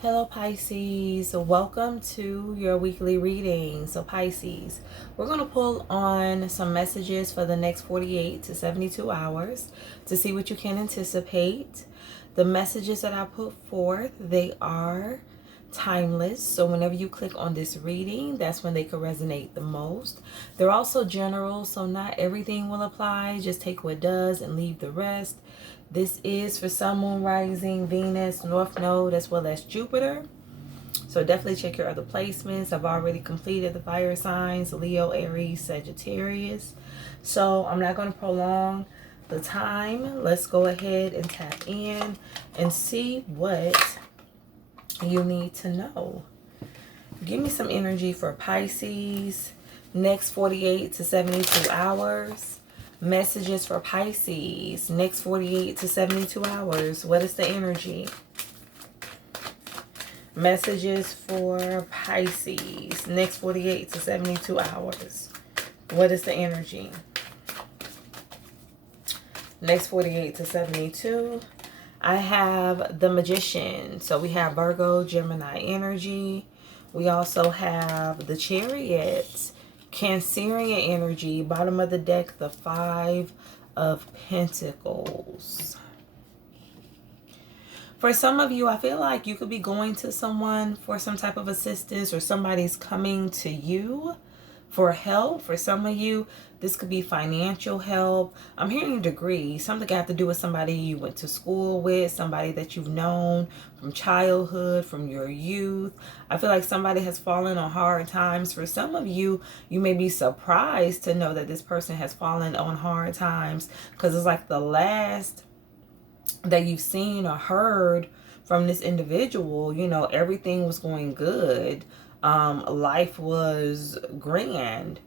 Hello Pisces, welcome to your weekly reading. So Pisces, we're going to pull on some messages for the next 48 to 72 hours to see what you can anticipate. The messages that I put forth, they are timeless. So whenever you click on this reading, that's when they can resonate the most. They're also general, so not everything will apply. Just take what does and leave the rest. This is for Sun, Moon, Rising, Venus, North Node, as well as Jupiter. So definitely check your other placements. I've already completed the fire signs, Leo, Aries, Sagittarius. So I'm not going to prolong the time. Let's go ahead and tap in and see what you need to know. Give me some energy for Pisces. Next 48 to 72 hours. Messages for Pisces. Next 48 to 72 hours. What is the energy? Messages for Pisces. Next 48 to 72 hours. What is the energy? Next 48 to 72. I have the Magician. So we have Virgo, Gemini energy. We also have the Chariot, Cancerian energy. Bottom of the deck, the Five of Pentacles. For some of you, I feel like you could be going to someone for some type of assistance, or somebody's coming to you for help. For some of you, this could be financial help. I'm hearing degree. Something got to do with somebody you went to school with, somebody that you've known from childhood, from your youth. I feel like somebody has fallen on hard times. For some of you, you may be surprised to know that this person has fallen on hard times, because it's like the last that you've seen or heard from this individual, you know, everything was going good. Life was grand.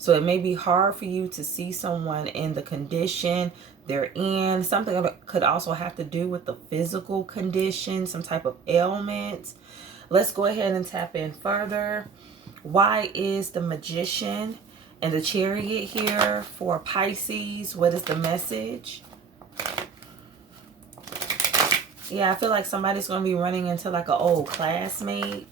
So it may be hard for you to see someone in the condition they're in. Something that could also have to do with the physical condition, some type of ailment. Let's go ahead and tap in further. Why is the Magician and the Chariot here for Pisces? What is the message? Yeah, I feel like somebody's going to be running into like an old classmate.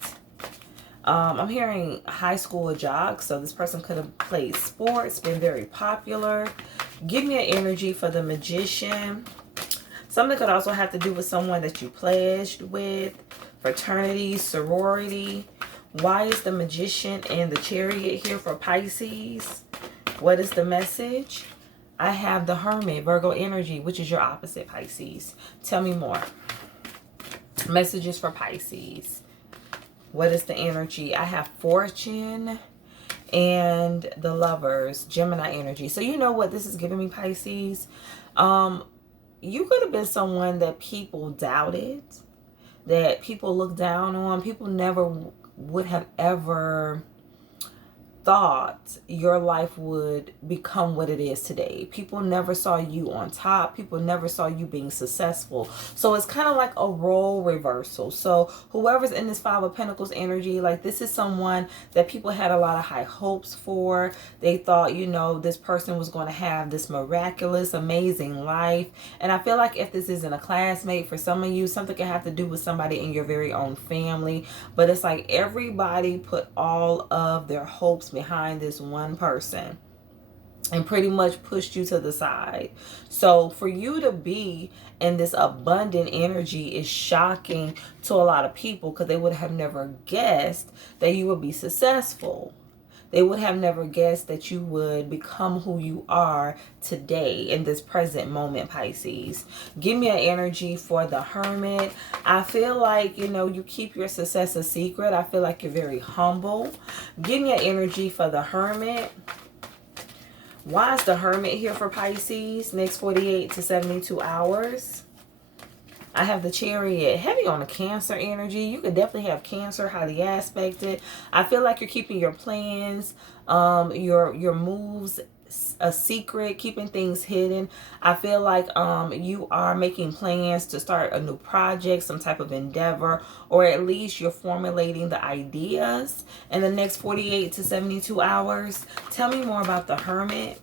I'm hearing high school jock, so this person could have played sports, been very popular. Give me an energy for the Magician. Something could also have to do with someone that you pledged with, fraternity, sorority. Why is the Magician and the Chariot here for Pisces? What is the message? I have the Hermit, Virgo energy, which is your opposite, Pisces. Tell me more. Messages for Pisces. What is the energy? I have Fortune and the Lovers, Gemini energy. So you know what this is giving me, Pisces? You could have been someone that people doubted, that people looked down on. People never would have ever thought your life would become what it is today. People never saw you on top. People never saw you being successful. So it's kind of like a role reversal. So whoever's in this Five of Pentacles energy, like this is someone that people had a lot of high hopes for. They thought, you know, this person was going to have this miraculous, amazing life. And I feel like if this isn't a classmate, for some of you, something can have to do with somebody in your very own family. But it's like everybody put all of their hopes behind this one person and pretty much pushed you to the side. So for you to be in this abundant energy is shocking to a lot of people, because they would have never guessed that you would be successful. They would have never guessed that you would become who you are today in this present moment, Pisces. Give me an energy for the Hermit. I feel like, you know, you keep your success a secret. I feel like you're very humble. Give me an energy for the Hermit. Why is the Hermit here for Pisces? Next 48 to 72 hours. I have the Chariot, heavy on the Cancer energy. You could definitely have Cancer, highly aspected. I feel like you're keeping your plans, your moves a secret, keeping things hidden. I feel like you are making plans to start a new project, some type of endeavor, or at least you're formulating the ideas in the next 48 to 72 hours. Tell me more about the Hermit.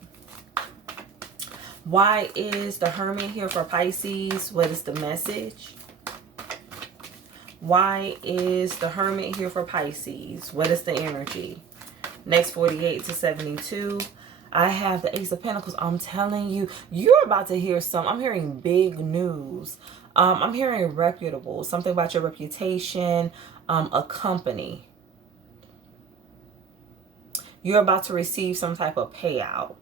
Why is the Hermit here for Pisces? What is the message? Why is the Hermit here for Pisces? What is the energy? Next 48 to 72. I have the Ace of Pentacles. I'm telling you, you're about to hear some. I'm hearing big news. I'm hearing reputable. Something about your reputation. A company. You're about to receive some type of payout.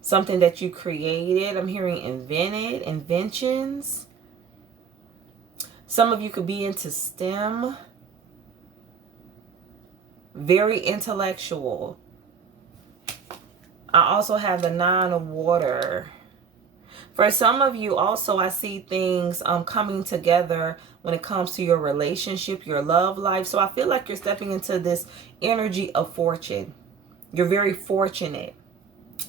Something that you created. I'm hearing invented. Inventions. Some of you could be into STEM. Very intellectual. I also have the Nine of Water. For some of you also, I see things coming together when it comes to your relationship, your love life. So I feel like you're stepping into this energy of fortune. You're very fortunate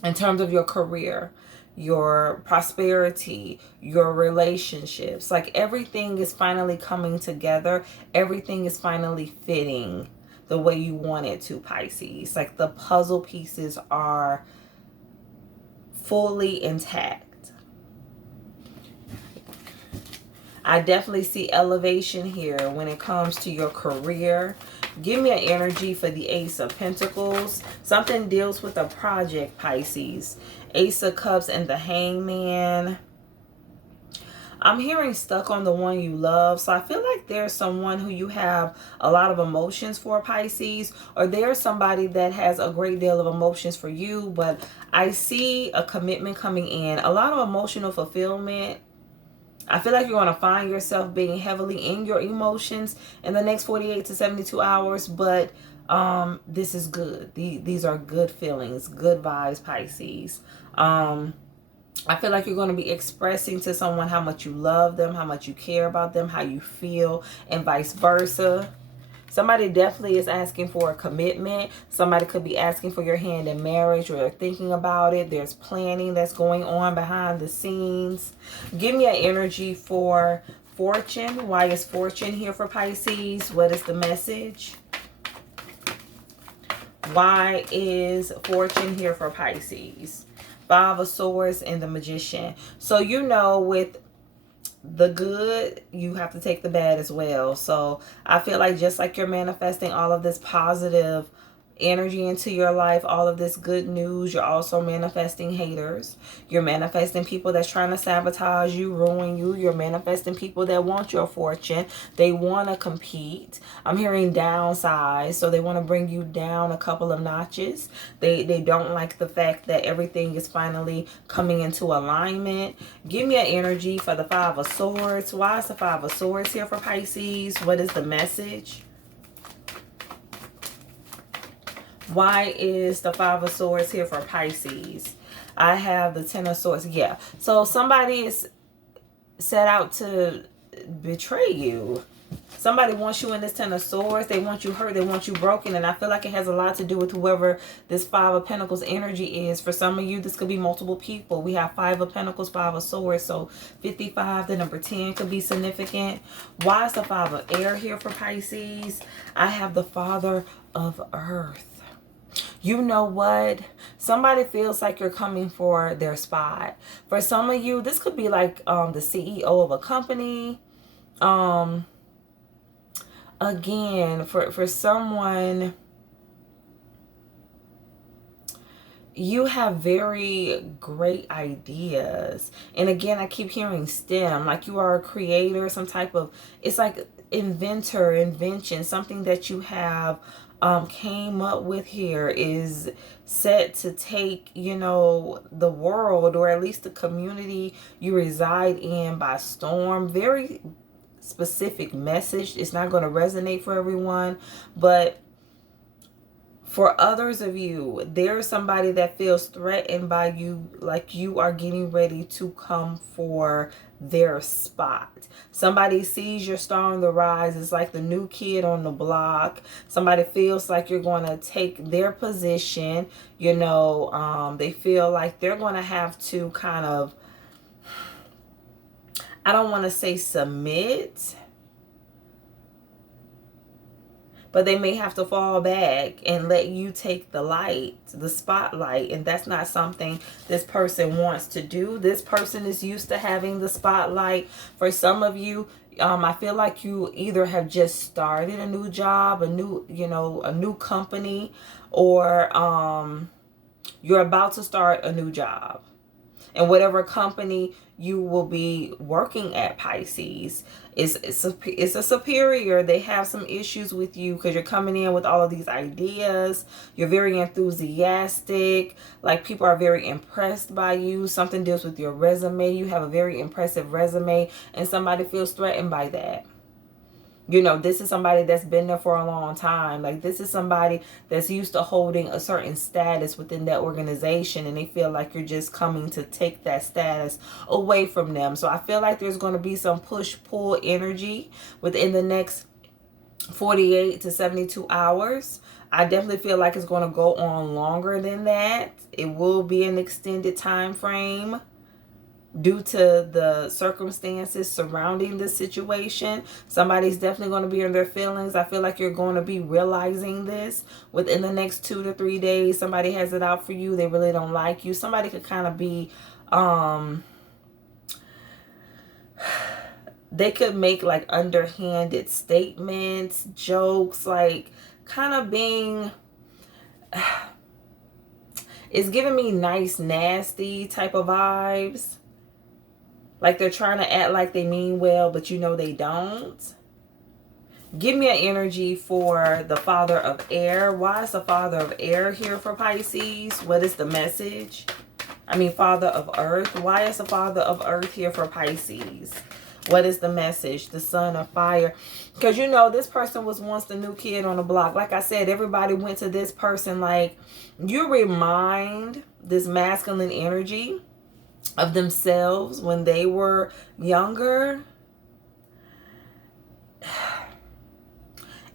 in terms of your career, your prosperity, your relationships. Like everything is finally coming together. Everything is finally fitting the way you want it to, Pisces. Like the puzzle pieces are fully intact. I definitely see elevation here when it comes to your career. Give me an energy for the Ace of Pentacles. Something deals with a project, Pisces. Ace of Cups and the Hangman. I'm hearing stuck on the one you love. So I feel like there's someone who you have a lot of emotions for, Pisces. Or there's somebody that has a great deal of emotions for you. But I see a commitment coming in. A lot of emotional fulfillment. I feel like you're going to find yourself being heavily in your emotions in the next 48 to 72 hours. But this is good. These are good feelings, good vibes, Pisces. I feel like you're going to be expressing to someone how much you love them, how much you care about them, how you feel, and vice versa. Somebody definitely is asking for a commitment. Somebody could be asking for your hand in marriage or thinking about it. There's planning that's going on behind the scenes. Give me an energy for fortune. Why is fortune here for Pisces? What is the message? Why is fortune here for Pisces? Five of Swords and the Magician. So you know, with the good, you have to take the bad as well. So I feel like just like you're manifesting all of this positive energy into your life, all of this good news, you're also manifesting haters. You're manifesting people that's trying to sabotage you, ruin you. You're manifesting people that want your fortune. They want to compete. I'm hearing downsize, so they want to bring you down a couple of notches. They don't like the fact that everything is finally coming into alignment. Give me an energy for the Five of Swords. Why is the Five of Swords here for Pisces? What is the message? Why is the Five of Swords here for Pisces? I have the Ten of Swords. Yeah. So somebody is set out to betray you. Somebody wants you in this Ten of Swords. They want you hurt. They want you broken. And I feel like it has a lot to do with whoever this Five of Pentacles energy is. For some of you, this could be multiple people. We have Five of Pentacles, Five of Swords. So 55, the number 10 could be significant. Why is the Five of Air here for Pisces? I have the Father of Earth. You know what? Somebody feels like you're coming for their spot. For some of you, this could be like the CEO of a company. Again, for someone, you have very great ideas. And again, I keep hearing STEM, like you are a creator, some type of, it's like inventor, invention, something that you have came up with here is set to take, you know, the world, or at least the community you reside in, by storm. Very specific message. It's not going to resonate for everyone, but for others of you, there's somebody that feels threatened by you, like you are getting ready to come for their spot. Somebody sees your star on the rise. It's like the new kid on the block. Somebody feels like you're going to take their position. You know, they feel like they're going to have to kind of, I don't want to say submit, but they may have to fall back and let you take the light, the spotlight. And that's not something this person wants to do. This person is used to having the spotlight. For some of you, I feel like you either have just started a new job, a new company, or you're about to start a new job. And whatever company you will be working at, Pisces, is a superior. They have some issues with you because you're coming in with all of these ideas. You're very enthusiastic. Like, people are very impressed by you. Something deals with your resume. You have a very impressive resume, and somebody feels threatened by that. You know, this is somebody that's been there for a long time. Like, this is somebody that's used to holding a certain status within that organization, and they feel like you're just coming to take that status away from them. So I feel like there's going to be some push-pull energy within the next 48 to 72 hours. I definitely feel like it's going to go on longer than that. It will be an extended time frame due to the circumstances surrounding this situation. Somebody's definitely going to be in their feelings. I feel like you're going to be realizing this within the next 2 to 3 days. Somebody has it out for you. They really don't like you. Somebody could kind of be, they could make like underhanded statements, jokes, like kind of being, it's giving me nice, nasty type of vibes. Like, they're trying to act like they mean well, but you know they don't. Give me an energy for the Father of Air. Why is the Father of Air here for Pisces? What is the message? I mean, Father of Earth. Why is the Father of Earth here for Pisces? What is the message? The Son of Fire. Because, you know, this person was once the new kid on the block. Like I said, everybody went to this person. Like, you remind this masculine energy of themselves when they were younger.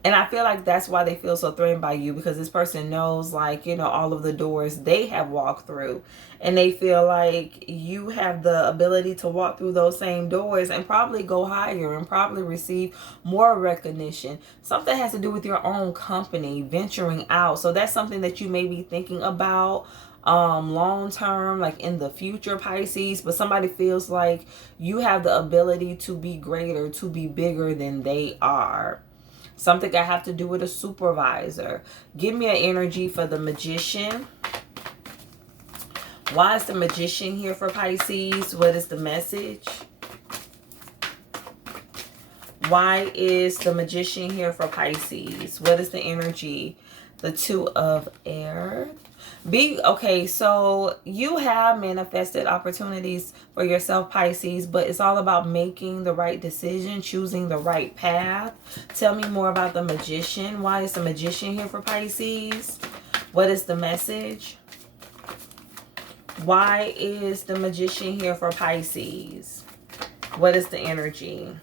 And I feel like that's why they feel so threatened by you, because this person knows, like, you know, all of the doors they have walked through, and they feel like you have the ability to walk through those same doors and probably go higher and probably receive more recognition. Something has to do with your own company, venturing out. So that's something that you may be thinking about long term, like in the future, Pisces. But somebody feels like you have the ability to be greater, to be bigger than they are. Something that have to do with a supervisor. Give me an energy for the Magician. Why is the Magician here for Pisces? What is the message? Why is the Magician here for Pisces? What is the energy? The Two of Air. Okay, so you have manifested opportunities for yourself, Pisces, but it's all about making the right decision, choosing the right path. Tell me more about the Magician. Why is the Magician here for Pisces? What is the message? Why is the Magician here for Pisces? What is the energy?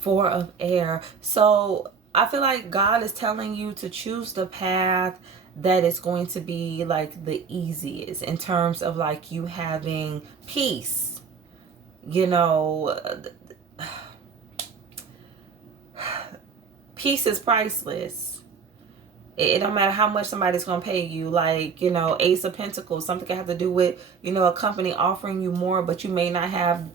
Four of Air. So I feel like God is telling you to choose the path that is going to be like the easiest in terms of like you having peace. You know, peace is priceless. It don't matter how much somebody's going to pay you. Like, you know, Ace of Pentacles, something can have to do with, you know, a company offering you more, but you may not have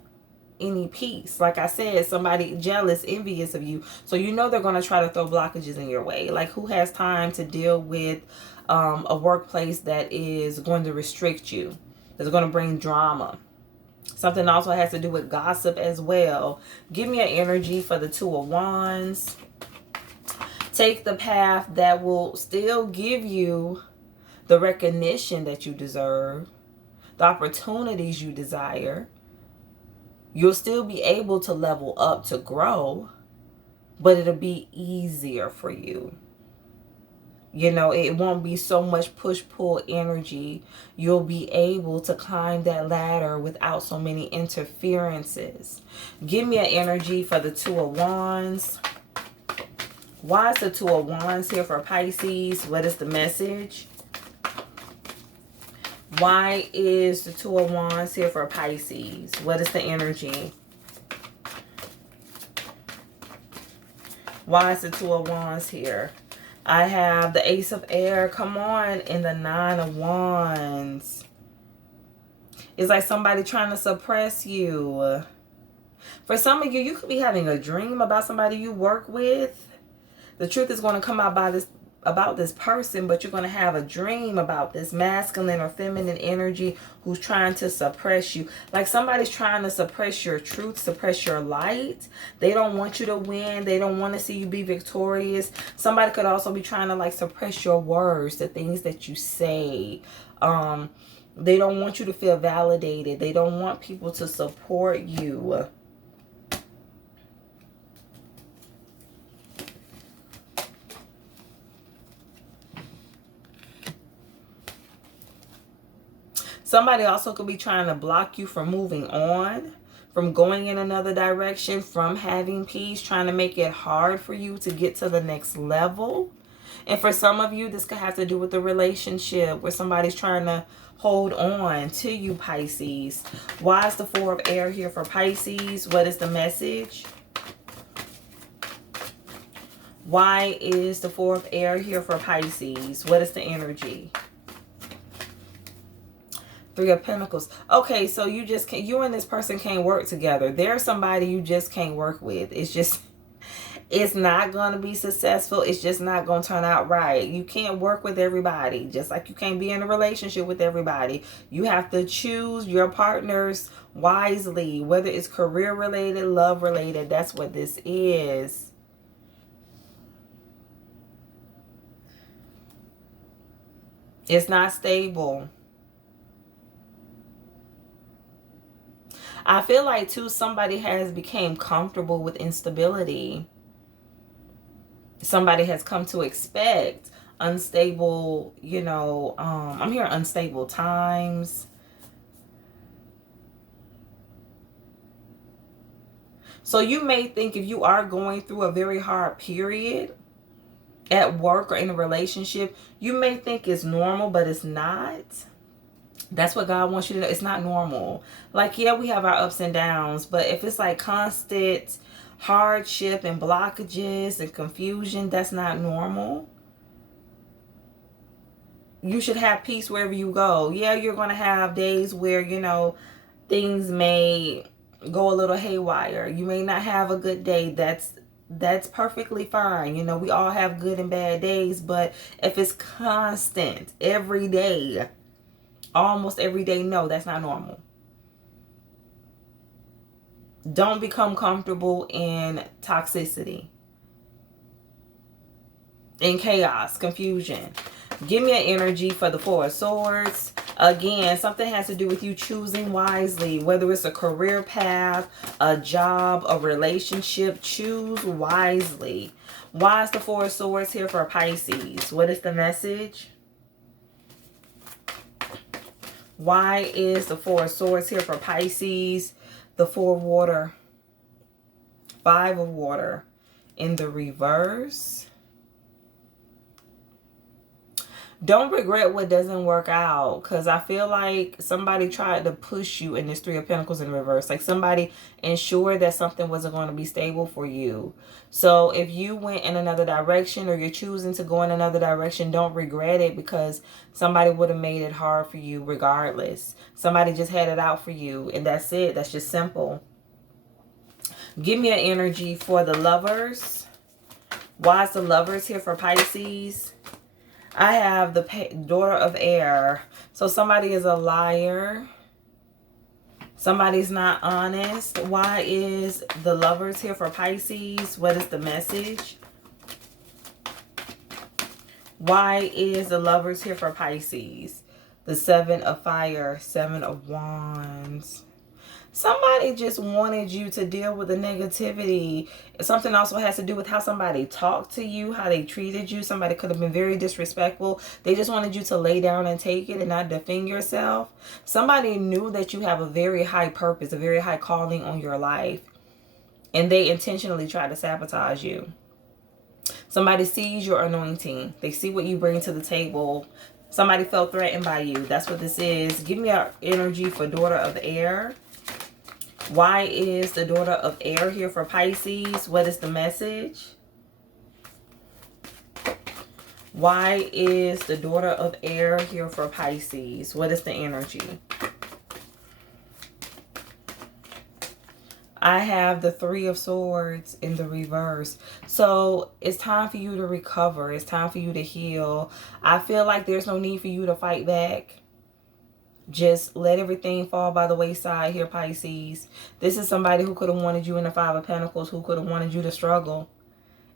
any peace. Like I said, somebody jealous, envious of you. So you know they're going to try to throw blockages in your way. Like, who has time to deal with a workplace that is going to restrict you, that's going to bring drama? Something also has to do with gossip as well. Give me an energy for the Two of Wands. Take the path that will still give you the recognition that you deserve, the opportunities you desire. You'll still be able to level up, to grow, but it'll be easier for you. You know, it won't be so much push-pull energy. You'll be able to climb that ladder without so many interferences. Give me an energy for the Two of Wands. Why is the Two of Wands here for Pisces? What is the message? Why is the Two of Wands here for Pisces? What is the energy? Why is the Two of Wands here? I have the Ace of Air, come on, and the Nine of Wands. It's like somebody trying to suppress you. For some of you, you could be having a dream about somebody you work with. The truth is going to come out about this person, but you're going to have a dream about this masculine or feminine energy who's trying to suppress you. Like somebody's trying to suppress your truth, suppress your light. They don't want you to win. They don't want to see you be victorious. Somebody could also be trying to like suppress your words, the things that you say. They don't want you to feel validated. They don't want people to support you. Somebody also could be trying to block you from moving on, from going in another direction, from having peace, trying to make it hard for you to get to the next level. And for some of you, this could have to do with the relationship where somebody's trying to hold on to you, Pisces. Why is the Four of Air here for Pisces? What is the message? Why is the Four of Air here for Pisces? What is the energy? Three of Pentacles. Okay, so you just can't, you and this person can't work together. There's somebody you just can't work with. It's not going to be successful. It's just not going to turn out right. You can't work with everybody. Just like you can't be in a relationship with everybody. You have to choose your partners wisely, whether it's career related, love related. That's what this is. It's not stable. I feel like, too, somebody has become comfortable with instability. Somebody has come to expect unstable, you know, I'm hearing unstable times. So you may think if you are going through a very hard period at work or in a relationship, you may think it's normal, but it's not. That's what God wants you to know. It's not normal. Like, yeah, we have our ups and downs, but if it's like constant hardship and blockages and confusion, that's not normal. You should have peace wherever you go. Yeah, you're going to have days where, you know, things may go a little haywire. You may not have a good day. That's perfectly fine. You know, we all have good and bad days, but if it's constant every day, almost every day, no, that's not normal. Don't become comfortable in toxicity, in chaos, confusion. Give me an energy for the Four of Swords. Again, something has to do with you choosing wisely, whether it's a career path, a job, a relationship. Choose wisely. Why is the Four of Swords here for Pisces? What is the message? Why is the Four of Swords here for Pisces? The Four of Water. Five of Water in the reverse. Don't regret what doesn't work out, because I feel like somebody tried to push you in this Three of Pentacles in reverse. Like somebody ensured that something wasn't going to be stable for you. So if you went in another direction or you're choosing to go in another direction, don't regret it, because somebody would have made it hard for you regardless. Somebody just had it out for you, and that's it. That's just simple. Give me an energy for the Lovers. Why is the Lovers here for Pisces? I have the Daughter of Air. So somebody is a liar. Somebody's not honest. Why is the Lovers here for Pisces? What is the message? Why is the Lovers here for Pisces? The Seven of Fire, Seven of Wands. Somebody just wanted you to deal with the negativity. Something also has to do with how somebody talked to you, how they treated you. Somebody could have been very disrespectful. They just wanted you to lay down and take it and not defend yourself. Somebody knew that you have a very high purpose, a very high calling on your life, and they intentionally try to sabotage you. Somebody sees your anointing. They see what you bring to the table. Somebody felt threatened by you. That's what this is. Give me our energy for Daughter of Air. Why is the Daughter of Air here for Pisces? What is the message? Why is the daughter of air here for Pisces? What is the energy? I have the Three of Swords in the reverse. So it's time for you to recover. It's time for you to heal. I feel like there's no need for you to fight back. Just let everything fall by the wayside here, Pisces. This is somebody who could have wanted you in the Five of Pentacles, who could have wanted you to struggle.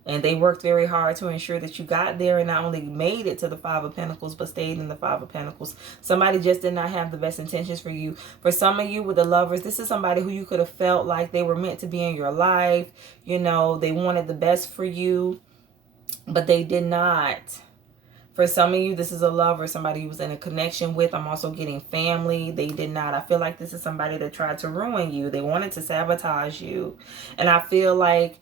And they worked very hard to ensure that you got there and not only made it to the Five of Pentacles, but stayed in the Five of Pentacles. Somebody just did not have the best intentions for you. For some of you with the lovers, this is somebody who you could have felt like they were meant to be in your life. You know, they wanted the best for you, but they did not. For some of you, this is a lover, somebody you was in a connection with. I'm also getting family. They did not. I feel like this is somebody that tried to ruin you. They wanted to sabotage you. And I feel like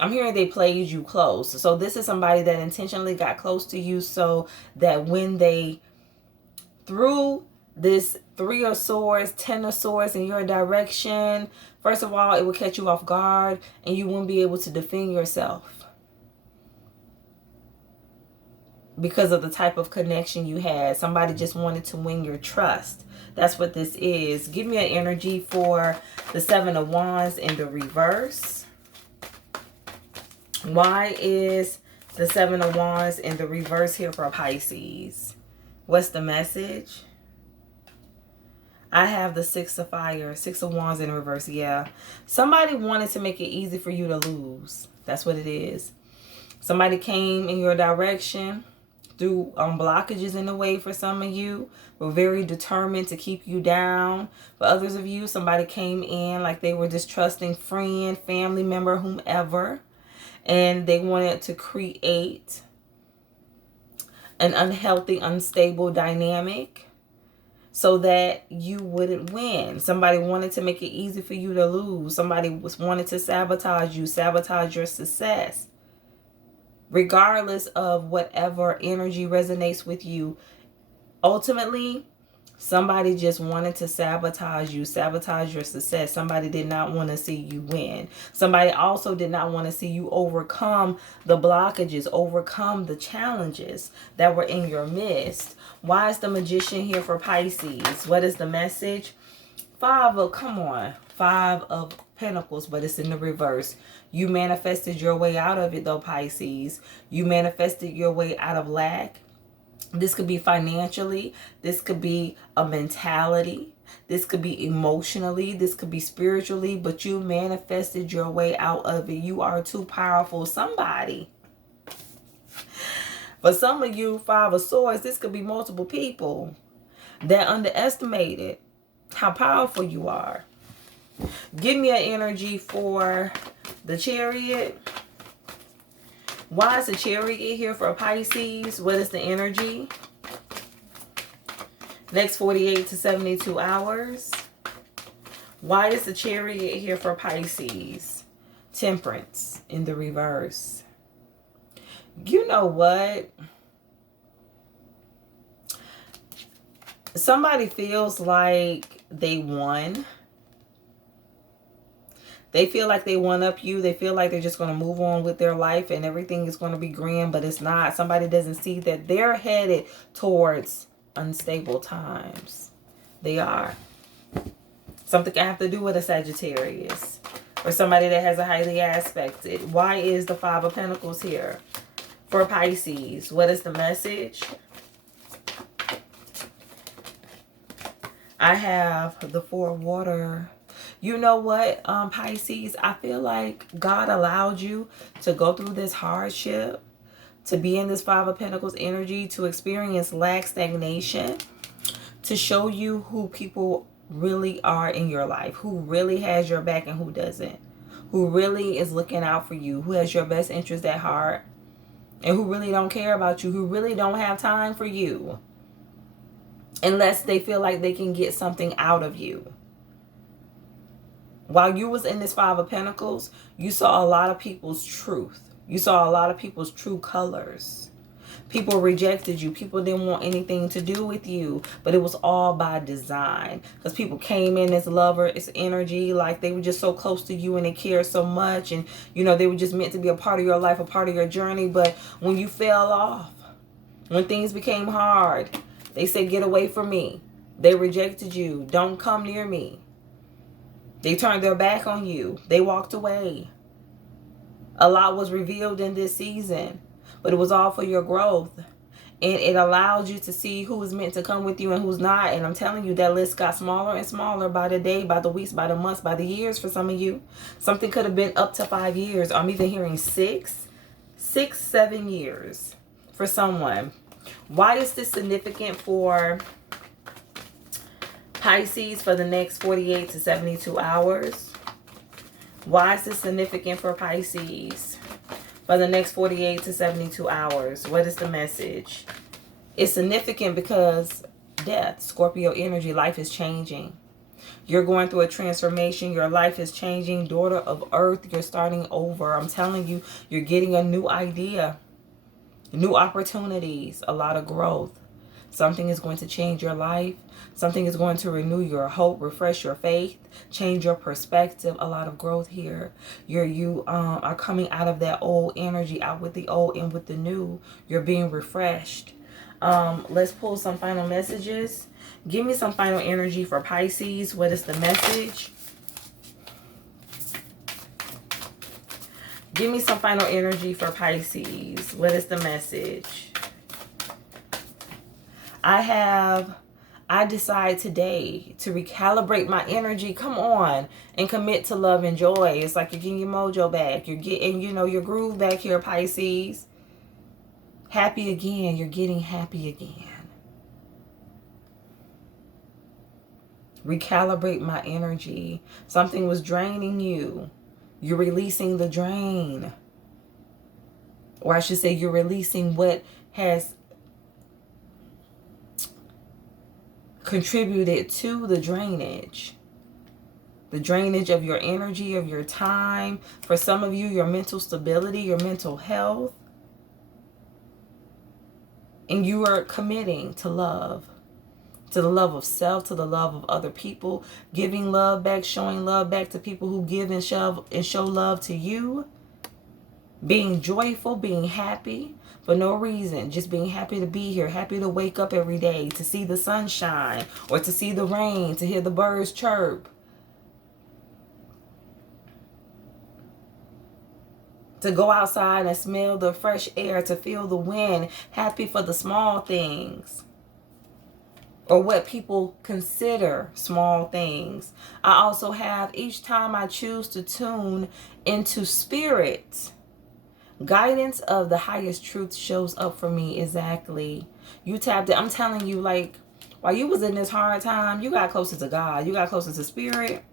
I'm hearing they played you close. So this is somebody that intentionally got close to you so that when they threw this Three of Swords, Ten of Swords in your direction, first of all, it would catch you off guard and you wouldn't be able to defend yourself. Because of the type of connection you had. Somebody just wanted to win your trust. That's what this is. Give me an energy for the Seven of Wands in the reverse. Why is the Seven of Wands in the reverse here for Pisces? What's the message? I have the Six of Fire, Six of Wands in reverse. Yeah. Somebody wanted to make it easy for you to lose. That's what it is. Somebody came in your direction, threw blockages in the way for some of you, were very determined to keep you down. For others of you, somebody came in like they were distrusting friend, family member, whomever, and they wanted to create an unhealthy, unstable dynamic so that you wouldn't win. Somebody wanted to make it easy for you to lose. Somebody wanted to sabotage you, sabotage your success. Regardless of whatever energy resonates with you, ultimately, somebody just wanted to sabotage you, sabotage your success. Somebody did not want to see you win. Somebody also did not want to see you overcome the blockages, overcome the challenges that were in your midst. Why is the Magician here for Pisces? What is the message? Five of Pentacles, but it's in the reverse. You manifested your way out of it though, Pisces. You manifested your way out of lack. This could be financially. This could be a mentality. This could be emotionally. This could be spiritually, but you manifested your way out of it. You are too powerful. Somebody. For some of you, Five of Swords, this could be multiple people that underestimated how powerful you are. Give me an energy for the Chariot. Why is the Chariot here for Pisces? What is the energy? Next 48 to 72 hours. Why is the Chariot here for Pisces? Temperance in the reverse. You know what? Somebody feels like they won. They feel like they one up you. They feel like they're just going to move on with their life and everything is going to be grand, but it's not. Somebody doesn't see that they're headed towards unstable times. They are. Something can have to do with a Sagittarius or somebody that has a highly aspected. Why is the Five of Pentacles here for Pisces? What is the message? I have the Four of Water. You know what, Pisces? I feel like God allowed you to go through this hardship, to be in this Five of Pentacles energy, to experience lack, stagnation, to show you who people really are in your life, who really has your back and who doesn't, who really is looking out for you, who has your best interest at heart, and who really don't care about you, who really don't have time for you, unless they feel like they can get something out of you. While you was in this Five of Pentacles, you saw a lot of people's truth. You saw a lot of people's true colors. People rejected you. People didn't want anything to do with you. But it was all by design. Because people came in as lover, it's energy. Like they were just so close to you and they cared so much. And, you know, they were just meant to be a part of your life, a part of your journey. But when you fell off, When things became hard, they said, get away from me. They rejected you. Don't come near me. They turned their back on you. They walked away. A lot was revealed in this season, but it was all for your growth. And it allowed you to see who is meant to come with you and who's not. And I'm telling you, that list got smaller and smaller by the day, by the weeks, by the months, by the years for some of you. Something could have been up to 5 years. I'm even hearing 7 years for someone. Why is this significant for Pisces for the next 48 to 72 hours? Why is this significant for Pisces for the next 48 to 72 hours? What is the message? It's significant because death, Scorpio energy, life is changing. You're going through a transformation. Your life is changing. Daughter of Earth, you're starting over. I'm telling you, you're getting a new idea, new opportunities, a lot of growth. Something is going to change your life. Something is going to renew your hope, refresh your faith, change your perspective. A lot of growth here. You are coming out of that old energy, out with the old and with the new. You're being refreshed. Let's pull some final messages. Give me some final energy for Pisces. What is the message? Give me some final energy for Pisces. What is the message? I decide today to recalibrate my energy. Come on, and commit to love and joy. It's like you're getting your mojo back. You're getting, your groove back here, Pisces. Happy again. You're getting happy again. Recalibrate my energy. Something was draining you. You're releasing the drain. Or I should say, you're releasing what has contributed to the drainage. The drainage of your energy, of your time. For some of you, your mental stability, your mental health. And you are committing to love. To the love of self, to the love of other people. Giving love back, showing love back to people who give and show love to you. Being joyful, being happy. For no reason, just being happy to be here, happy to wake up every day, to see the sunshine, or to see the rain, to hear the birds chirp. To go outside and smell the fresh air, to feel the wind, happy for the small things. Or what people consider small things. I also have, each time I choose to tune into spirit, guidance of the highest truth shows up for me. Exactly. You tapped it. I'm telling you, like, while you was in this hard time, you got closer to God. You got closer to spirit.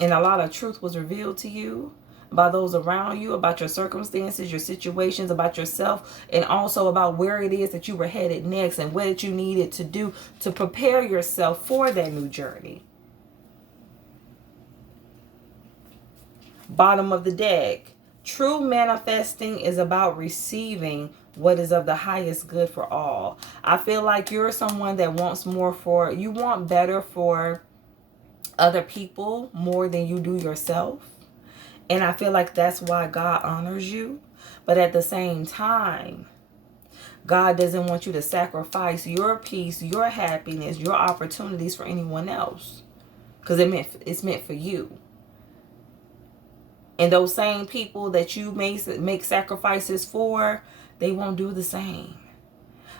And a lot of truth was revealed to you by those around you, about your circumstances, your situations, about yourself, and also about where it is that you were headed next and what you needed to do to prepare yourself for that new journey. Bottom of the deck. True manifesting is about receiving what is of the highest good for all. I feel like you're someone that wants more you want better for other people more than you do yourself. And I feel like that's why God honors you. But at the same time, God doesn't want you to sacrifice your peace, your happiness, your opportunities for anyone else. Because it's meant for you. And those same people that you make sacrifices for, they won't do the same.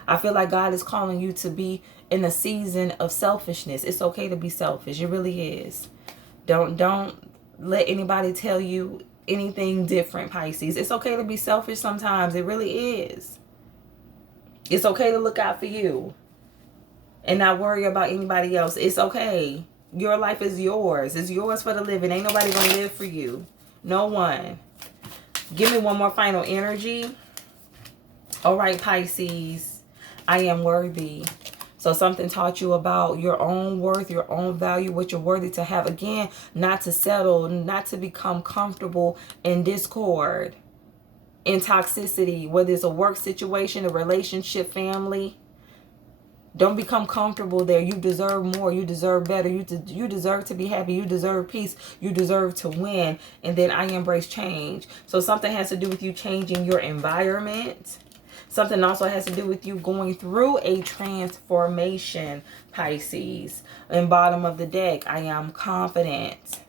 I feel like God is calling you to be in a season of selfishness. It's okay to be selfish. It really is. Don't let anybody tell you anything different, Pisces. It's okay to be selfish sometimes. It really is. It's okay to look out for you and not worry about anybody else. It's okay. Your life is yours. It's yours for the living. Ain't nobody gonna live for you. No one. Give me one more final energy. All right, Pisces. I am worthy. So something taught you about your own worth, your own value, what you're worthy to have. Again, not to settle, not to become comfortable in discord, in toxicity, whether it's a work situation, a relationship, family. Don't become comfortable there. You deserve more. You deserve better. You deserve to be happy. You deserve peace. You deserve to win. And then I embrace change. So something has to do with you changing your environment. Something also has to do with you going through a transformation, Pisces. And bottom of the deck, I am confident.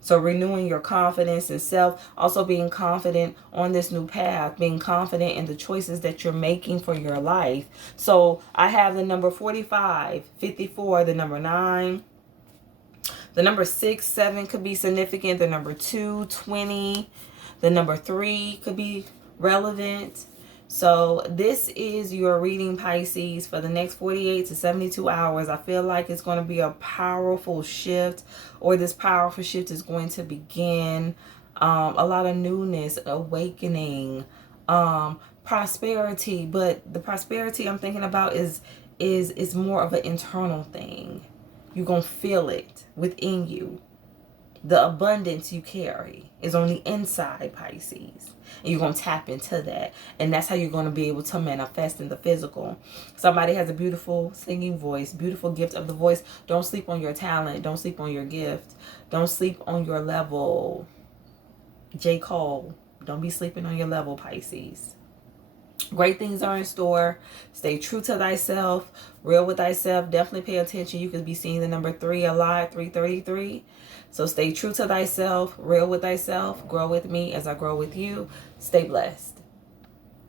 So renewing your confidence in self, also being confident on this new path, being confident in the choices that you're making for your life. So I have the number 45, 54, the number 9. The number 6, 7 could be significant. The number 2, 20. The number 3 could be relevant. So this is your reading, Pisces, for the next 48 to 72 hours. I feel like it's going to be a powerful shift, or this powerful shift is going to begin a lot of newness, awakening, prosperity. But the prosperity I'm thinking about is more of an internal thing. You're going to feel it within you. The abundance you carry is on the inside, Pisces. And you're going to tap into that. And that's how you're going to be able to manifest in the physical. Somebody has a beautiful singing voice, beautiful gift of the voice. Don't sleep on your talent. Don't sleep on your gift. Don't sleep on your level. J. Cole, don't be sleeping on your level, Pisces. Great things are in store. Stay true to thyself. Real with thyself. Definitely pay attention. You could be seeing the number 3 a lot, 333. So stay true to thyself. Real with thyself. Grow with me as I grow with you. Stay blessed.